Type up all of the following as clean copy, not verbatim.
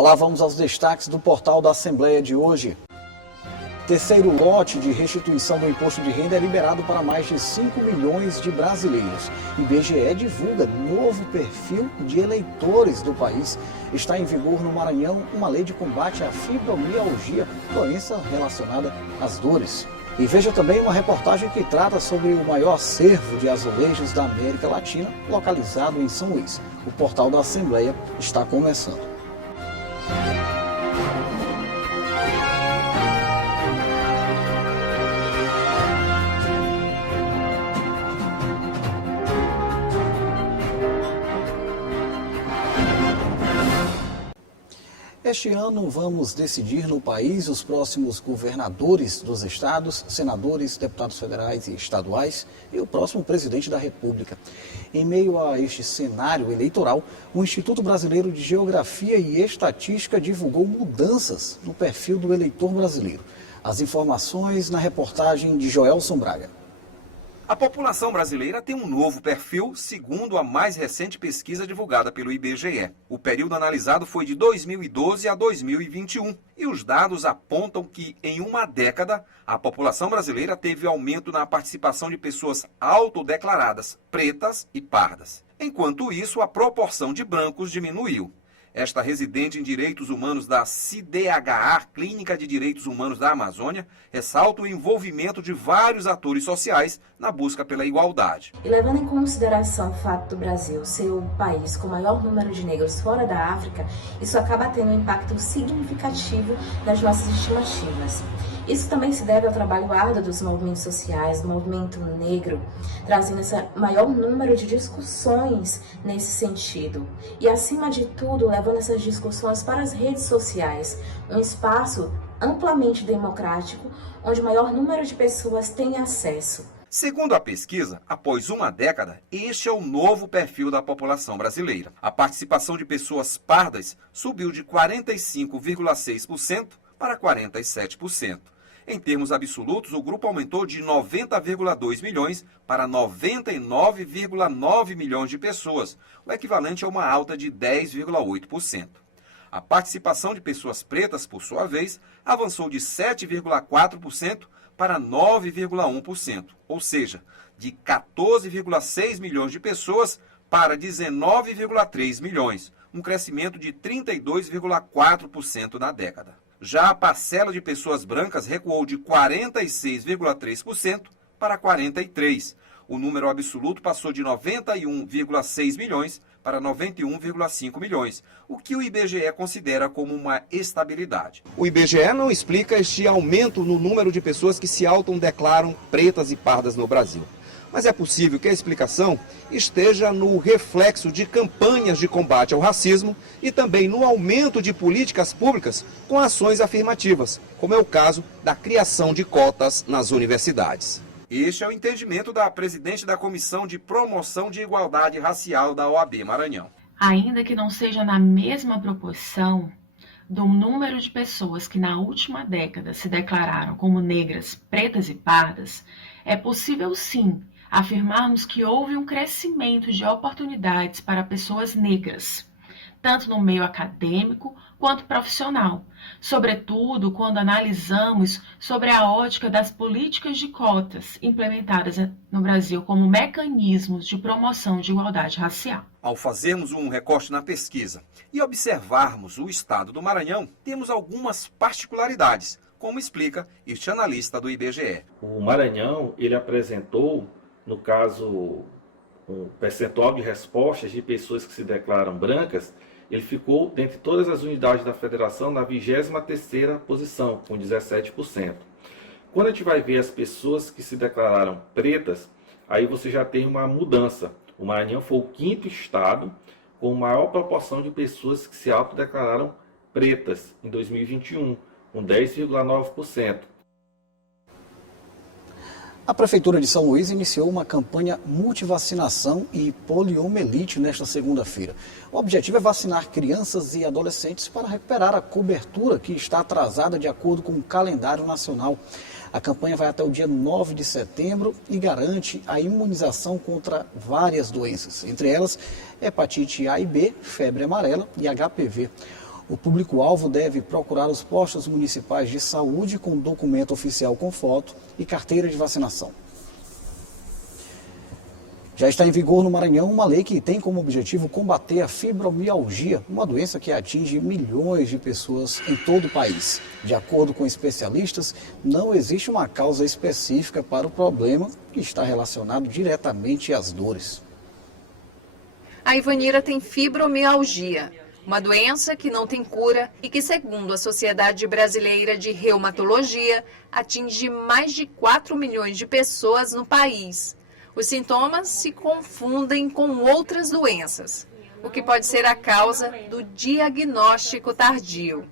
Olá, vamos aos destaques do portal da Assembleia de hoje. Terceiro lote de restituição do imposto de renda é liberado para mais de 5 milhões de brasileiros. IBGE divulga novo perfil de eleitores do país. Está em vigor no Maranhão uma lei de combate à fibromialgia, doença relacionada às dores. E veja também uma reportagem que trata sobre o maior acervo de azulejos da América Latina, localizado em São Luís. O portal da Assembleia está começando. Este ano vamos decidir no país os próximos governadores dos estados, senadores, deputados federais e estaduais e o próximo presidente da República. Em meio a este cenário eleitoral, o Instituto Brasileiro de Geografia e Estatística divulgou mudanças no perfil do eleitor brasileiro. As informações na reportagem de Joelson Braga. A população brasileira tem um novo perfil, segundo a mais recente pesquisa divulgada pelo IBGE. O período analisado foi de 2012 a 2021 e os dados apontam que, em uma década, a população brasileira teve aumento na participação de pessoas autodeclaradas, pretas e pardas. Enquanto isso, a proporção de brancos diminuiu. Esta residente em Direitos Humanos da CIDHA, Clínica de Direitos Humanos da Amazônia, ressalta o envolvimento de vários atores sociais na busca pela igualdade. E levando em consideração o fato do Brasil ser o país com o maior número de negros fora da África, isso acaba tendo um impacto significativo nas nossas estimativas. Isso também se deve ao trabalho árduo dos movimentos sociais, do movimento negro, trazendo esse maior número de discussões nesse sentido. E, acima de tudo, levando essas discussões para as redes sociais, um espaço amplamente democrático, onde o maior número de pessoas tem acesso. Segundo a pesquisa, após uma década, este é o novo perfil da população brasileira. A participação de pessoas pardas subiu de 45,6% para 47%. Em termos absolutos, o grupo aumentou de 90,2 milhões para 99,9 milhões de pessoas, o equivalente a uma alta de 10,8%. A participação de pessoas pretas, por sua vez, avançou de 7,4% para 9,1%, ou seja, de 14,6 milhões de pessoas para 19,3 milhões, um crescimento de 32,4% na década. Já a parcela de pessoas brancas recuou de 46,3% para 43%. O número absoluto passou de 91,6 milhões para 91,5 milhões, o que o IBGE considera como uma estabilidade. O IBGE não explica este aumento no número de pessoas que se autodeclaram pretas e pardas no Brasil. Mas é possível que a explicação esteja no reflexo de campanhas de combate ao racismo e também no aumento de políticas públicas com ações afirmativas, como é o caso da criação de cotas nas universidades. Este é o entendimento da presidente da Comissão de Promoção de Igualdade Racial da OAB Maranhão. Ainda que não seja na mesma proporção do número de pessoas que na última década se declararam como negras, pretas e pardas, é possível sim afirmarmos que houve um crescimento de oportunidades para pessoas negras, tanto no meio acadêmico quanto profissional, sobretudo quando analisamos sobre a ótica das políticas de cotas implementadas no Brasil como mecanismos de promoção de igualdade racial. Ao fazermos um recorte na pesquisa e observarmos o estado do Maranhão, temos algumas particularidades, como explica este analista do IBGE. O Maranhão, ele apresentou, no caso, um percentual de respostas de pessoas que se declaram brancas, ele ficou, dentre todas as unidades da federação, na 23ª posição, com 17%. Quando a gente vai ver as pessoas que se declararam pretas, aí você já tem uma mudança. O Maranhão foi o 5º estado com maior proporção de pessoas que se autodeclararam pretas em 2021, com 10,9%. A Prefeitura de São Luís iniciou uma campanha multivacinação e poliomielite nesta segunda-feira. O objetivo é vacinar crianças e adolescentes para recuperar a cobertura que está atrasada de acordo com o calendário nacional. A campanha vai até o dia 9 de setembro e garante a imunização contra várias doenças, entre elas hepatite A e B, febre amarela e HPV. O público-alvo deve procurar os postos municipais de saúde com documento oficial com foto e carteira de vacinação. Já está em vigor no Maranhão uma lei que tem como objetivo combater a fibromialgia, uma doença que atinge milhões de pessoas em todo o país. De acordo com especialistas, não existe uma causa específica para o problema que está relacionado diretamente às dores. A Ivanira tem fibromialgia, uma doença que não tem cura e que, segundo a Sociedade Brasileira de Reumatologia, atinge mais de 4 milhões de pessoas no país. Os sintomas se confundem com outras doenças, o que pode ser a causa do diagnóstico tardio.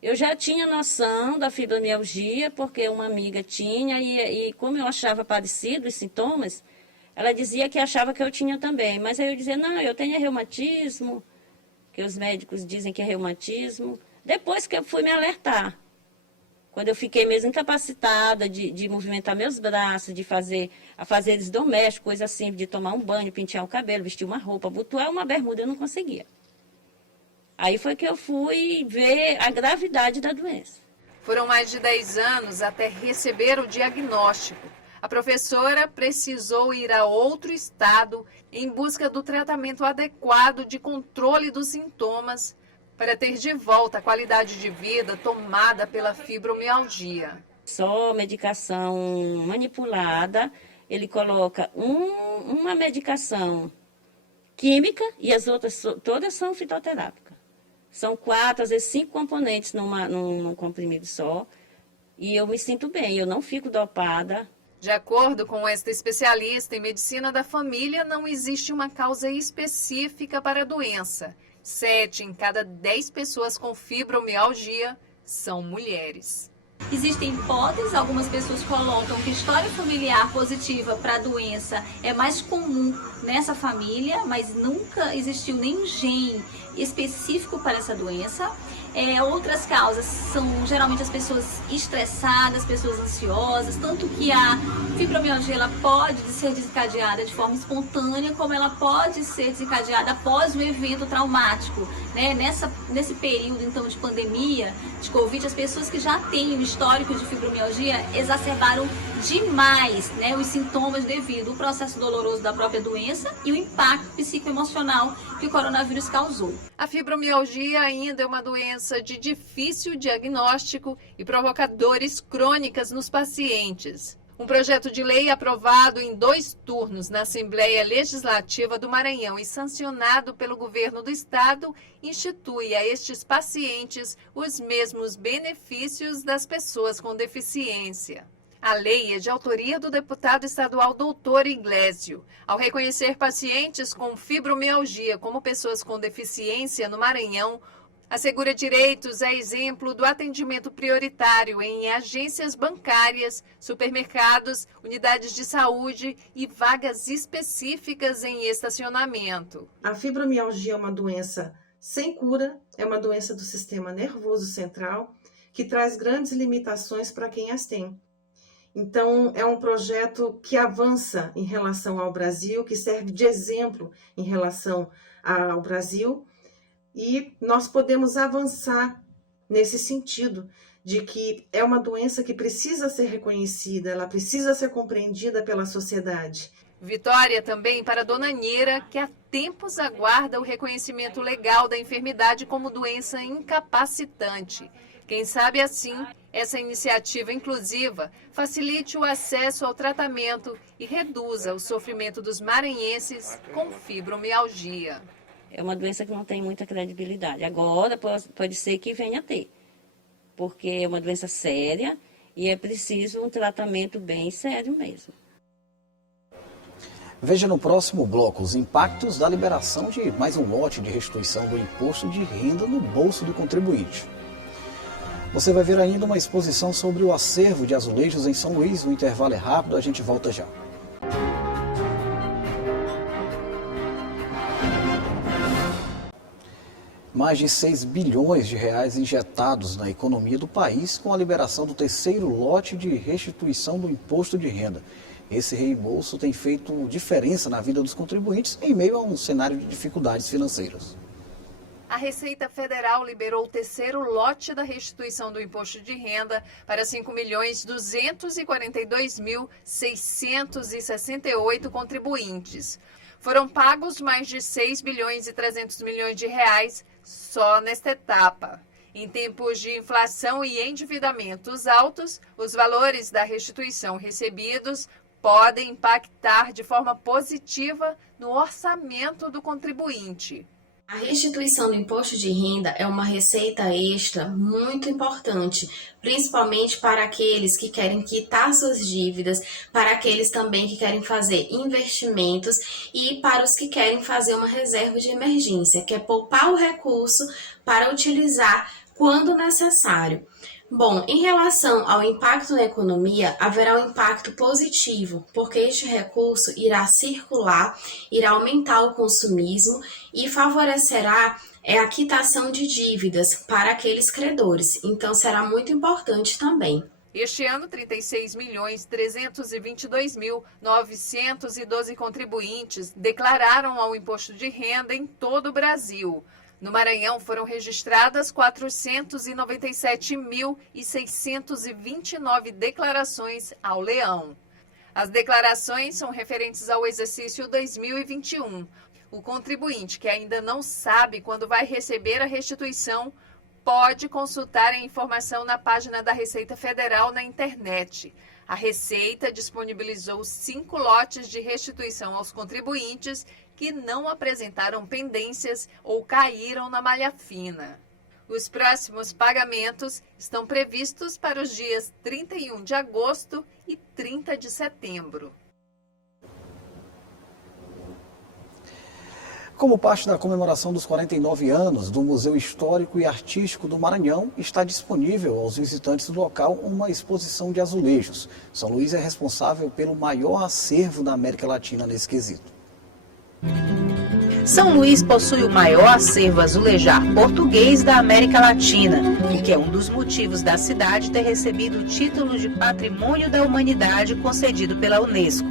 Eu já tinha noção da fibromialgia, porque uma amiga tinha, e como eu achava parecido os sintomas, ela dizia que achava que eu tinha também. Mas aí eu dizia, não, eu tenho reumatismo, que os médicos dizem que é reumatismo. Depois que eu fui me alertar, quando eu fiquei mesmo incapacitada de movimentar meus braços, de fazer afazeres domésticos, coisa assim, de tomar um banho, pentear o cabelo, vestir uma roupa, abotoar uma bermuda, eu não conseguia. Aí foi que eu fui ver a gravidade da doença. Foram mais de 10 anos até receber o diagnóstico. A professora precisou ir a outro estado em busca do tratamento adequado de controle dos sintomas para ter de volta a qualidade de vida tomada pela fibromialgia. Só medicação manipulada, ele coloca uma medicação química e as outras todas são fitoterápicas. São 4, às vezes 5 componentes num comprimido só. E eu me sinto bem, eu não fico dopada. De acordo com esta especialista em medicina da família, não existe uma causa específica para a doença. 7 em cada 10 pessoas com fibromialgia são mulheres. Existem hipóteses, algumas pessoas colocam que história familiar positiva para a doença é mais comum nessa família, mas nunca existiu nenhum gene específico para essa doença. Outras causas são geralmente as pessoas estressadas, pessoas ansiosas, tanto que a fibromialgia ela pode ser desencadeada de forma espontânea, como ela pode ser desencadeada após um evento traumático, né? Nesse período então de pandemia, de Covid, as pessoas que já têm um histórico de fibromialgia exacerbaram demais, né, os sintomas devido ao processo doloroso da própria doença e o impacto psicoemocional que o coronavírus causou. A fibromialgia ainda é uma doença de difícil diagnóstico e provoca dores crônicas nos pacientes. Um projeto de lei aprovado em 2 turnos na Assembleia Legislativa do Maranhão e sancionado pelo governo do estado institui a estes pacientes os mesmos benefícios das pessoas com deficiência. A lei é de autoria do deputado estadual Doutor Iglesio. Ao reconhecer pacientes com fibromialgia como pessoas com deficiência no Maranhão, assegura direitos a exemplo do atendimento prioritário em agências bancárias, supermercados, unidades de saúde e vagas específicas em estacionamento. A fibromialgia é uma doença sem cura, é uma doença do sistema nervoso central que traz grandes limitações para quem as tem. Então, é um projeto que avança em relação ao Brasil, que serve de exemplo em relação ao Brasil, e nós podemos avançar nesse sentido de que é uma doença que precisa ser reconhecida, ela precisa ser compreendida pela sociedade. Vitória também para a dona Nira, que há tempos aguarda o reconhecimento legal da enfermidade como doença incapacitante. Quem sabe assim, essa iniciativa inclusiva facilite o acesso ao tratamento e reduza o sofrimento dos maranhenses com fibromialgia. É uma doença que não tem muita credibilidade. Agora pode ser que venha a ter, porque é uma doença séria e é preciso um tratamento bem sério mesmo. Veja no próximo bloco os impactos da liberação de mais um lote de restituição do imposto de renda no bolso do contribuinte. Você vai ver ainda uma exposição sobre o acervo de azulejos em São Luís. O intervalo é rápido, a gente volta já. Mais de 6 bilhões de reais injetados na economia do país com a liberação do terceiro lote de restituição do imposto de renda. Esse reembolso tem feito diferença na vida dos contribuintes em meio a um cenário de dificuldades financeiras. A Receita Federal liberou o terceiro lote da restituição do imposto de renda para 5.242.668 contribuintes. Foram pagos mais de 6 bilhões e 300 milhões de reais só nesta etapa. Em tempos de inflação e endividamentos altos, os valores da restituição recebidos podem impactar de forma positiva no orçamento do contribuinte. A restituição do imposto de renda é uma receita extra muito importante, principalmente para aqueles que querem quitar suas dívidas, para aqueles também que querem fazer investimentos e para os que querem fazer uma reserva de emergência, que é poupar o recurso para utilizar quando necessário. Bom, em relação ao impacto na economia, haverá um impacto positivo, porque este recurso irá circular, irá aumentar o consumismo e favorecerá a quitação de dívidas para aqueles credores. Então, será muito importante também. Este ano, 36.322.912 contribuintes declararam ao imposto de renda em todo o Brasil. No Maranhão, foram registradas 497.629 declarações ao leão. As declarações são referentes ao exercício 2021. O contribuinte que ainda não sabe quando vai receber a restituição pode consultar a informação na página da Receita Federal na internet. A Receita disponibilizou 5 lotes de restituição aos contribuintes que não apresentaram pendências ou caíram na malha fina. Os próximos pagamentos estão previstos para os dias 31 de agosto e 30 de setembro. Como parte da comemoração dos 49 anos do Museu Histórico e Artístico do Maranhão, está disponível aos visitantes do local uma exposição de azulejos. São Luís é responsável pelo maior acervo da América Latina nesse quesito. São Luís possui o maior acervo azulejar português da América Latina, o que é um dos motivos da cidade ter recebido o título de Patrimônio da Humanidade concedido pela Unesco.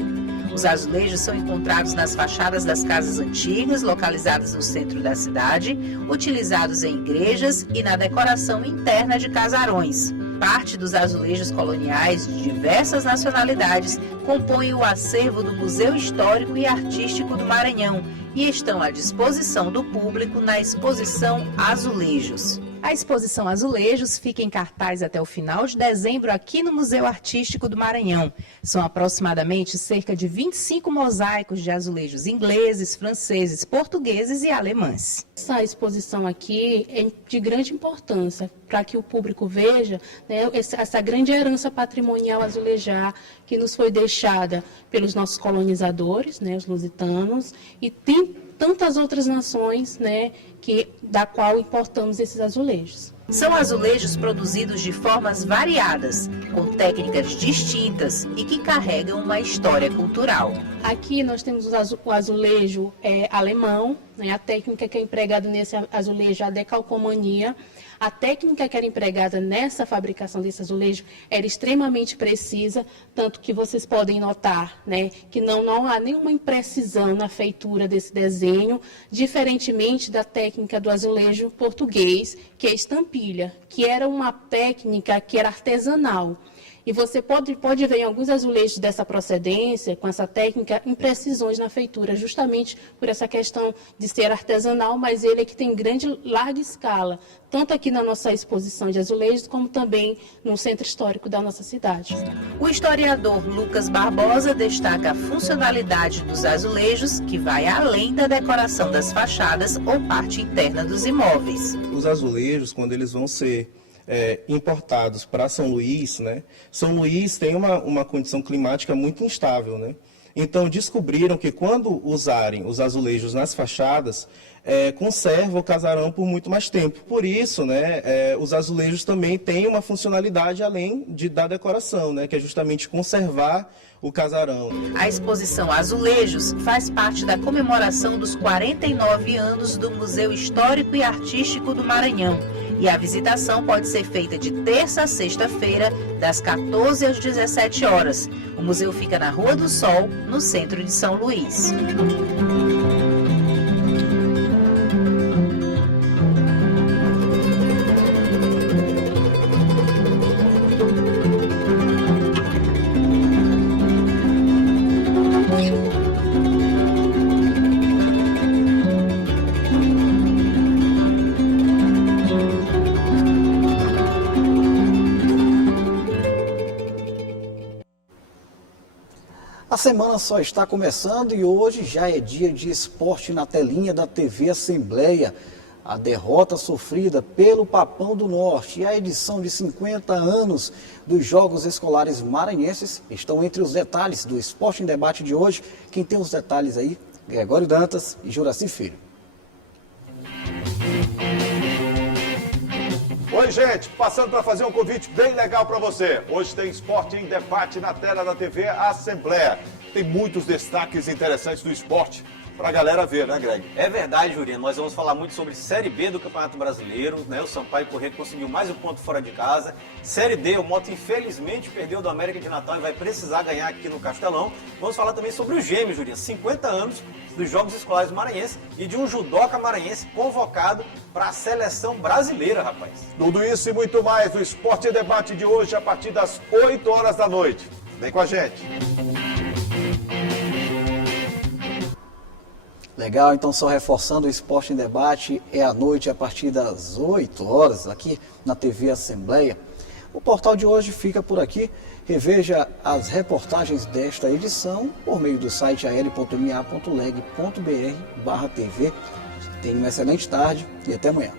Os azulejos são encontrados nas fachadas das casas antigas, localizadas no centro da cidade, utilizados em igrejas e na decoração interna de casarões. Parte dos azulejos coloniais de diversas nacionalidades compõem o acervo do Museu Histórico e Artístico do Maranhão e estão à disposição do público na exposição Azulejos. A exposição Azulejos fica em cartaz até o final de dezembro aqui no Museu Artístico do Maranhão. São aproximadamente cerca de 25 mosaicos de azulejos ingleses, franceses, portugueses e alemães. Essa exposição aqui é de grande importância para que o público veja, né, essa grande herança patrimonial azulejar que nos foi deixada pelos nossos colonizadores, né, os lusitanos, e tem tantas outras nações, né, da qual importamos esses azulejos. São azulejos produzidos de formas variadas, com técnicas distintas e que carregam uma história cultural. Aqui nós temos o azulejo alemão, né, a técnica que é empregada nesse azulejo é a decalcomania. A técnica que era empregada nessa fabricação desse azulejo era extremamente precisa, tanto que vocês podem notar, né, que não há nenhuma imprecisão na feitura desse desenho, diferentemente da técnica do azulejo português, que é a estampilha, que era uma técnica que era artesanal. E você pode ver em alguns azulejos dessa procedência, com essa técnica, imprecisões na feitura, justamente por essa questão de ser artesanal, mas ele é que tem larga escala, tanto aqui na nossa exposição de azulejos, como também no centro histórico da nossa cidade. O historiador Lucas Barbosa destaca a funcionalidade dos azulejos, que vai além da decoração das fachadas ou parte interna dos imóveis. Os azulejos, quando eles vão ser importados para São Luís, né? São Luís tem uma condição climática muito instável, né? Então descobriram que quando usarem os azulejos nas fachadas, conserva o casarão por muito mais tempo. Por isso, né, os azulejos também têm uma funcionalidade além da decoração, né, que é justamente conservar o casarão. A exposição Azulejos faz parte da comemoração dos 49 anos do Museu Histórico e Artístico do Maranhão. E a visitação pode ser feita de terça a sexta-feira, das 14 às 17 horas. O museu fica na Rua do Sol, no centro de São Luís. semana só está começando e hoje já é dia de esporte na telinha da TV Assembleia. A derrota sofrida pelo Papão do Norte e a edição de 50 anos dos Jogos Escolares Maranhenses estão entre os detalhes do Esporte em Debate de hoje. Quem tem os detalhes aí, Gregório Dantas e Juraci Filho. Oi, gente, passando para fazer um convite bem legal para você. Hoje tem Esporte em Debate na tela da TV Assembleia. Tem muitos destaques interessantes do esporte para a galera ver, né, Greg? É verdade, Jurinha. Nós vamos falar muito sobre Série B do Campeonato Brasileiro, né? O Sampaio Corrêa conseguiu mais um ponto fora de casa. Série D, o Mota infelizmente perdeu do América de Natal e vai precisar ganhar aqui no Castelão. Vamos falar também sobre os gêmeos, Jurinha. 50 anos dos Jogos Escolares Maranhenses e de um judoca maranhense convocado para a seleção brasileira, rapaz. Tudo isso e muito mais no Esporte em Debate de hoje a partir das 8 horas da noite. Vem com a gente. Legal, então só reforçando, o Esporte em Debate é à noite a partir das 8 horas aqui na TV Assembleia. O portal de hoje fica por aqui. Reveja as reportagens desta edição por meio do site al.ma.leg.br/TV. Tenha uma excelente tarde e até amanhã.